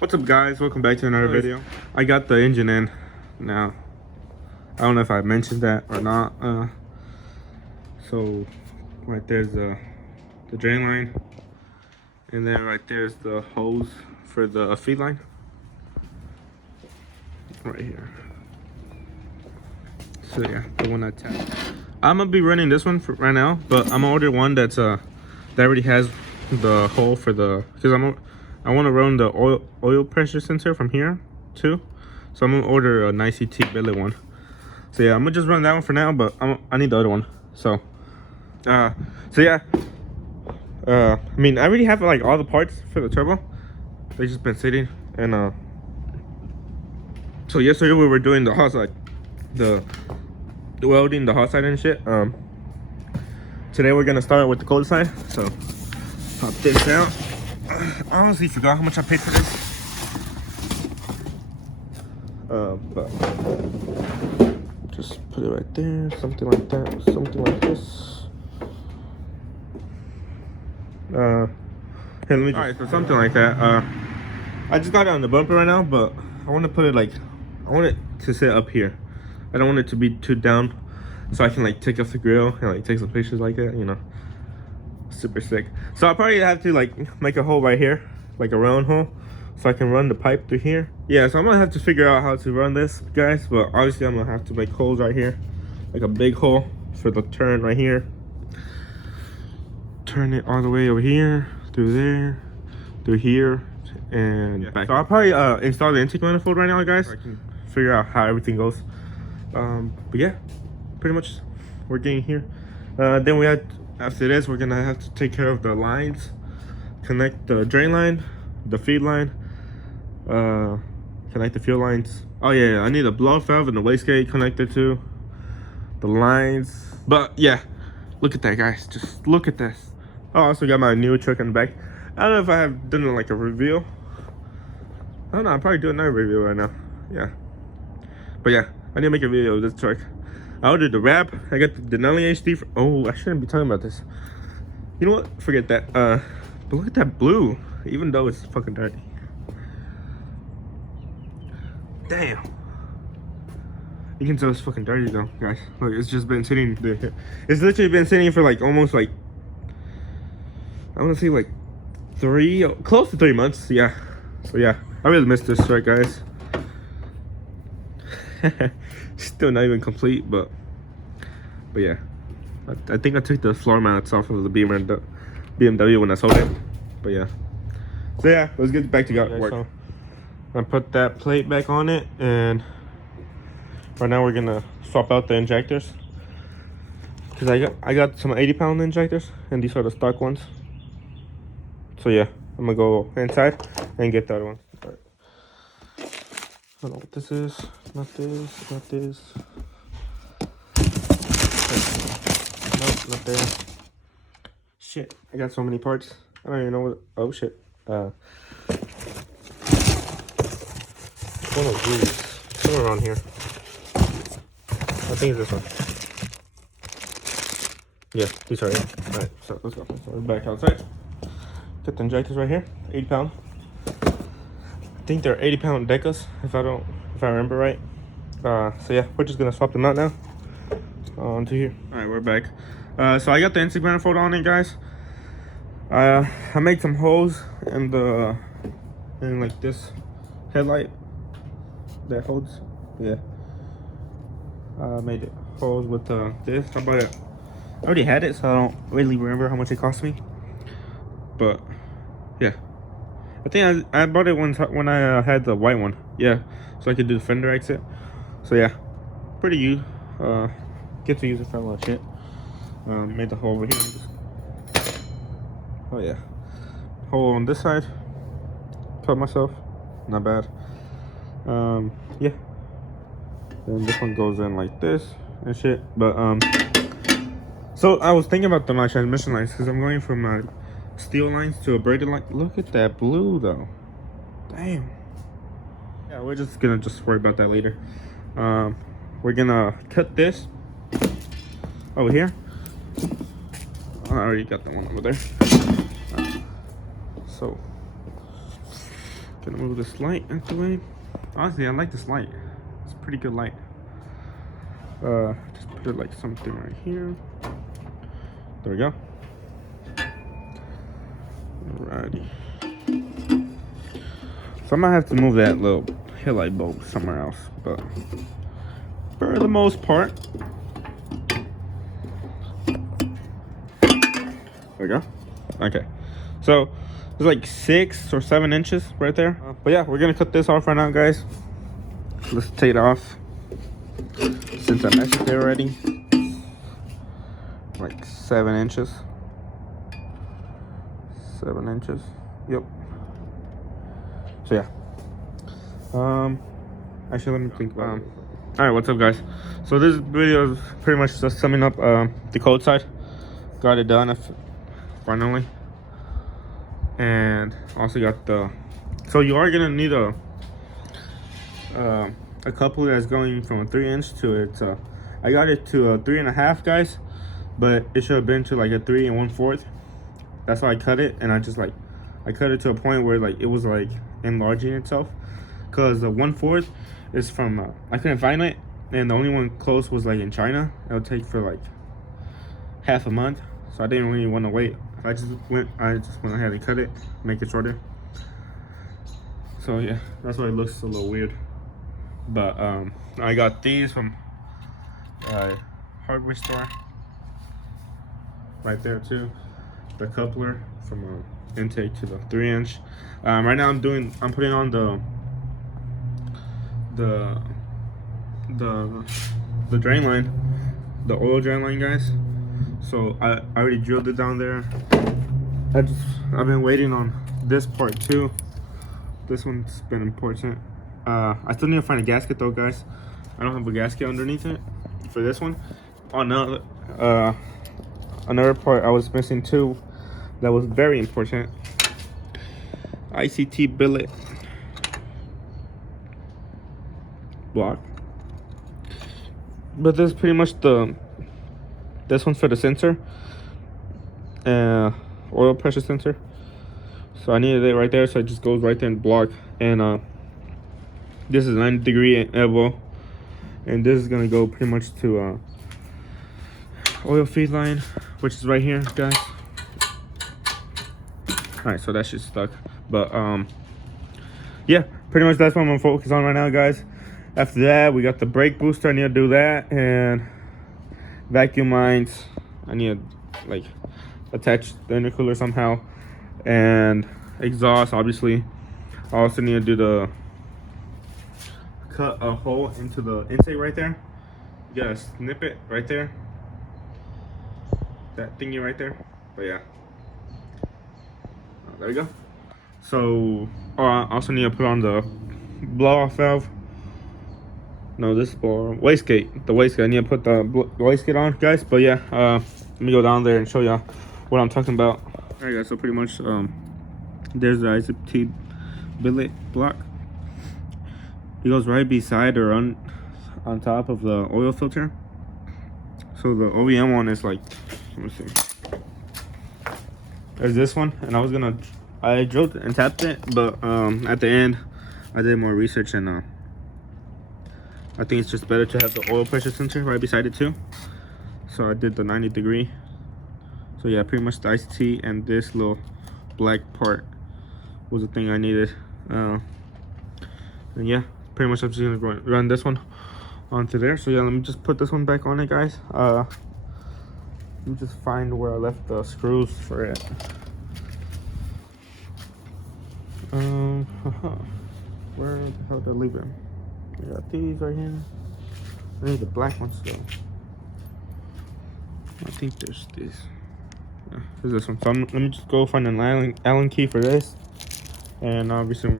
What's up, guys? Welcome back to another video. I got the engine in now. I don't know if I mentioned that or not. So right there's the drain line, and then right there's the hose for the feed line right here. So yeah, the one I tapped. I'm gonna be running this one for right now, but I'm gonna order one that's that already has the hole for the, because I want to run the oil pressure sensor from here too. So I'm gonna order a nice ET billet one. So yeah, I'm gonna just run that one for now, but I need the other one. So yeah, I mean, I already have like all the parts for the turbo. They just been sitting, and so yesterday we were doing the hot side, the welding the hot side and shit. Today we're gonna start with the cold side. So pop this out. I honestly forgot how much I paid for this. But just put it right there, something like that, something like this. Here, let me. All right, so something like that. I just got it on the bumper right now, but I want to put it like, I want it to sit up here. I don't want it to be too down, so I can like take off the grill and like take some pictures like that, you know. Super sick. So I'll probably have to like make a hole right here, like a round hole, so I can run the pipe through here. Yeah, so I'm gonna have to figure out how to run this, guys, but obviously I'm gonna have to make holes right here, like a big hole for the turn right here. Turn it all the way over here, through there, through here, and back. So I'll probably install the intake manifold right now, guys, so I can figure out how everything goes. But yeah, pretty much we're getting here. Then we had, after this, we're gonna have to take care of the lines, connect the drain line, the feed line, connect the fuel lines. Oh yeah, I need a blow valve and the wastegate connected to the lines. But yeah, look at that, guys, just look at this. I also got my new truck in the back. I don't know if I have done like a review. I don't know, I'll probably do another review right now. Yeah, but yeah, I need to make a video of this truck. I ordered the wrap. I got the Denali HD for, oh, I shouldn't be talking about this. You know what? Forget that. But look at that blue, even though it's fucking dirty. Damn. You can tell it's fucking dirty though, guys. Look, it's just been sitting there. It's literally been sitting for like almost like, I want to say like close to 3 months. Yeah. So yeah, I really missed this truck, guys. Still not even complete, but yeah, I think I took the floor mats off of the BMW when I sold it. But yeah, so yeah, let's get back to work. So I put that plate back on it, and right now we're gonna swap out the injectors, because I got some 80-pound injectors, and these are the stock ones. So yeah, I'm gonna go inside and get the other one. All right. I don't know what this is. Not this, not this. Nope, not there. Shit, I got so many parts. I don't even know what. Oh shit. One of these. Somewhere around here. I think it's this one. Yeah, these are it. Alright, so let's go. So we're back outside. Got the injectors right here. 80-pound. I think they're 80-pound decas, if I remember right. So yeah, we're just gonna swap them out now. Onto here. All right, we're back. So I got the intake manifold on it, guys. I made some holes in like this headlight that holds. Yeah. I made it holes with this. I bought it. I already had it, so I don't really remember how much it cost me. But yeah. I think I bought it when I had the white one. Yeah, so I could do the fender exit. So yeah, pretty get to use it for a lot of shit. Made the hole over here. Oh yeah, hole on this side. Cut myself, not bad. Yeah. Then this one goes in like this and shit. But so I was thinking about my transmission lines, because I'm going from steel lines to a braided line. Look at that blue though. Damn. Yeah, we're just gonna worry about that later. We're gonna cut this over here. I already got the one over there. So Gonna move this light out the way. Honestly, I like this light. It's a pretty good light. Just put it like something right here. There we go. Alrighty. So I might have to move that little headlight bulb somewhere else, but for the most part, there we go. Okay, so it's like 6 or 7 inches right there. But yeah, we're gonna cut this off right now, guys. Let's take it off since I measured it already. Like 7 inches. 7 inches. Yep. So yeah. Actually, let me think. All right, what's up, guys? So this video is pretty much just summing up the cold side. Got it done finally, and also got the. So you are gonna need a coupler that's going from a 3-inch to it's I got it to a 3.5, guys, but it should have been to like a 3 1/4. That's why I cut it, and I cut it to a point where like it was like enlarging itself, because the 1/4 is from I couldn't find it, and the only one close was like in China. It'll take for like half a month, so I didn't really want to wait. I just went ahead and cut it, make it shorter. So yeah, that's why it looks a little weird. But I got these from hardware store right there too. The coupler from intake to the 3-inch. Right now I'm putting on the drain line, the oil drain line, guys. So I already drilled it down there. I've been waiting on this part too. This one's been important. I still need to find a gasket though, guys. I don't have a gasket underneath it for this one. Another part I was missing too, that was very important. ICT billet block. But this is pretty much this one's for the sensor, oil pressure sensor. So I needed it right there, so it just goes right there in the block. And this is 90-degree elbow, and this is gonna go pretty much to oil feed line, which is right here, guys. All right, so that shit's stuck. But yeah, pretty much that's what I'm gonna focus on right now, guys. After that, we got the brake booster. I need to do that, and vacuum lines. I need to like attach the intercooler somehow, and exhaust, obviously. I also need to do cut a hole into the intake right there. You gotta snip it right there, that thingy right there. But yeah, there we go. So I also need to put on the blow off valve. No, this is for wastegate. The wastegate. I need to put the wastegate on, guys. But yeah, let me go down there and show y'all what I'm talking about. All right, guys. So pretty much, there's the ICT billet block. It goes right beside or on top of the oil filter. So the OEM one is like, let me see. There's this one, and I drilled and tapped it, but at the end, I did more research, and I think it's just better to have the oil pressure sensor right beside it too. So I did the 90-degree. So yeah, pretty much the ICT and this little black part was the thing I needed. And yeah, pretty much I'm just gonna run this one onto there. So yeah, let me just put this one back on it, guys. Let me just find where I left the screws for it. Where the hell did I leave them? I got these right here. I need the black ones though. I think there's this. Yeah, there's this one. So let me just go find an Allen key for this, and obviously